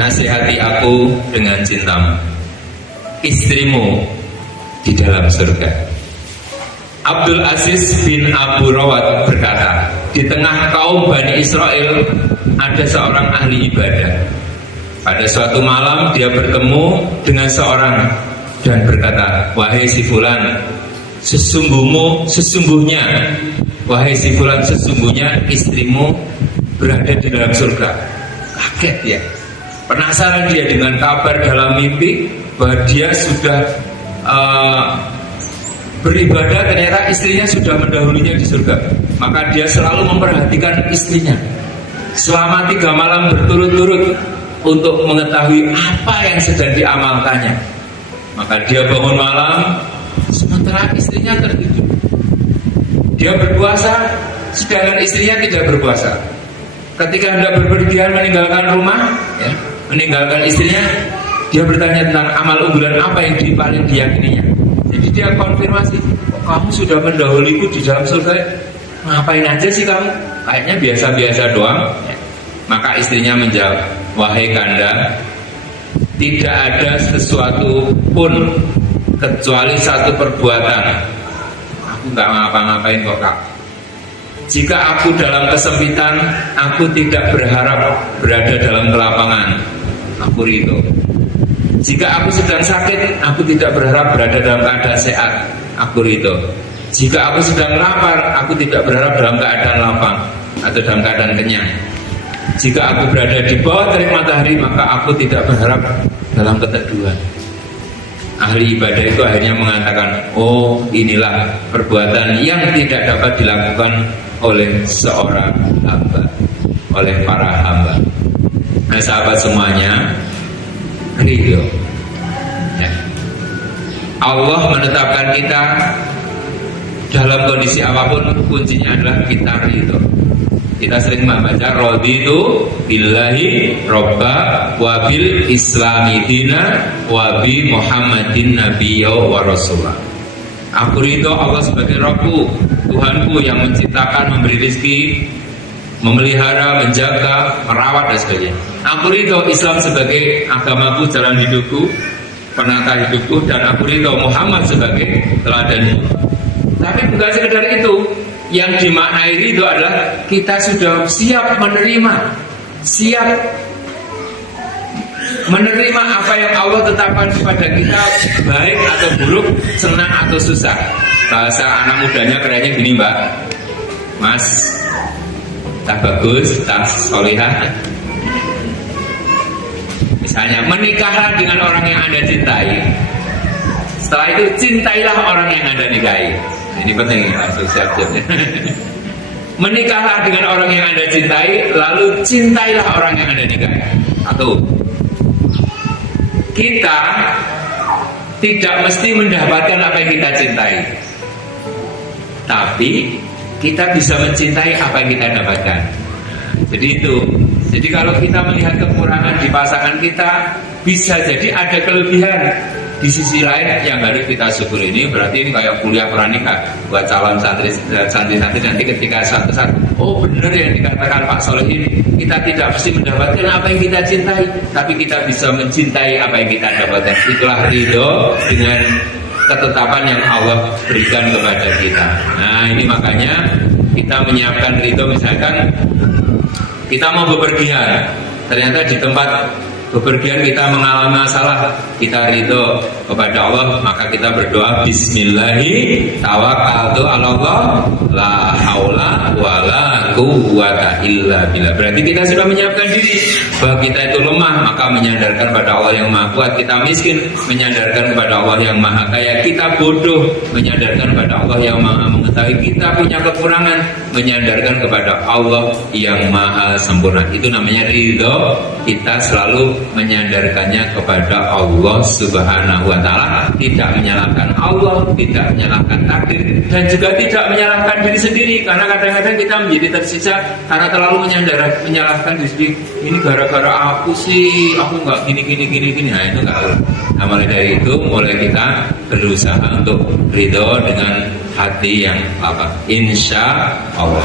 nasihati aku dengan cintamu, istrimu di dalam surga. Abdul Aziz bin Abu Rawat berkata, di tengah kaum Bani Israel ada seorang ahli ibadah. Pada suatu malam dia bertemu dengan seorang dan berkata, wahai si fulan, sesungguhnya wahai si fulan, sesungguhnya istrimu berada di dalam surga. Kaget ya, penasaran dia dengan kabar dalam mimpi bahwa dia sudah beribadah, ternyata istrinya sudah mendahulunya di surga. Maka dia selalu memperhatikan istrinya selama 3 malam berturut-turut untuk mengetahui apa yang sedang diamalkannya. Maka dia bangun malam sementara istrinya tertidur. Dia berpuasa sedangkan istrinya tidak berpuasa. Ketika hendak berpergian meninggalkan rumah, ya, meninggalkan istrinya, dia bertanya tentang amal unggulan apa yang paling diyakininya. Jadi dia konfirmasi, kamu sudah mendahuluiku di dalam surga, ngapain aja sih kamu? Kayaknya biasa-biasa doang. Ya. Maka istrinya menjawab, wahai kanda, tidak ada sesuatu pun kecuali satu perbuatan. Aku nggak ngapa-ngapain kok kak. Jika aku dalam kesempitan, aku tidak berharap berada dalam kelapangan. Aku ridho. Jika aku sedang sakit, aku tidak berharap berada dalam keadaan sehat. Aku ridho. Jika aku sedang lapar, aku tidak berharap dalam keadaan lapang atau dalam keadaan kenyang. Jika aku berada di bawah terik matahari, maka aku tidak berharap dalam keteduhan. Ahli ibadah itu akhirnya mengatakan, oh inilah perbuatan yang tidak dapat dilakukan oleh seorang hamba, oleh para hamba. Nah sahabat semuanya, ridho. Ya. Allah menetapkan kita dalam kondisi apapun, kuncinya adalah kita ridho. Kita sering membaca raditu billahi robba wa bil islami dina wa bi muhammadin nabiyya wa rasulah. Aku ridho Allah sebagai Rabbku, Tuhanku yang menciptakan, memberi rezeki, memelihara, menjaga, merawat dan sebagainya. Aku ridho Islam sebagai agamaku, jalan hidupku, penata hidupku, dan aku ridho Muhammad sebagai teladan hidup. Tapi bukan sekedar itu. Yang dimaknai ridho adalah kita sudah siap menerima apa yang Allah tetapkan kepada kita, baik atau buruk, senang atau susah. Bahasa anak mudanya kerennya gini mbak, mas, tak bagus, tak solihah. Misalnya menikahlah dengan orang yang Anda cintai. Setelah itu cintailah orang yang Anda nikahi. Ini penting, langsung siap-siap. Menikahlah dengan orang yang Anda cintai, lalu cintailah orang yang Anda nikahi. Satu, kita tidak mesti mendapatkan apa yang kita cintai, tapi kita bisa mencintai apa yang kita dapatkan. Jadi itu. Jadi kalau kita melihat kekurangan di pasangan kita, bisa jadi ada kelebihan di sisi lain yang harus kita syukuri. Ini berarti ini kayak kuliah pranikah buat calon santri nanti ketika suatu saat, oh benar yang dikatakan Pak Soleh ini, kita tidak mesti mendapatkan apa yang kita cintai, tapi kita bisa mencintai apa yang kita dapatkan. Itulah ridho dengan ketetapan yang Allah berikan kepada kita. Nah ini makanya kita menyiapkan ridho. Misalkan kita mau bepergian, ternyata di tempat bepergian kita mengalami masalah, kita ridho kepada Allah, maka kita berdoa bismillahi tawakkaltu 'ala Allah la haula wala quwwata illa billah. Berarti kita sudah menyiapkan diri bahwa kita itu lemah, maka menyandarkan pada Allah yang Maha Kuat. Kita miskin, menyandarkan kepada Allah yang Maha Kaya. Kita bodoh, menyandarkan kepada Allah yang Maha Mengetahui. Kita punya kekurangan, menyandarkan kepada Allah yang Maha Sempurna. Itu namanya ridho. Kita selalu menyandarkannya kepada Allah Subhanahu wa Ta'ala, tidak menyalahkan Allah, tidak menyalahkan takdir, dan juga tidak menyalahkan diri sendiri. Karena kadang-kadang kita menjadi tersiksa karena terlalu menyalahkan diri sendiri. Ini gara-gara aku sih, aku nggak gini. Nah itu nggak. Nah mulai dari itu, mulai kita berusaha untuk ridho dengan hati yang lapang. Insya Allah.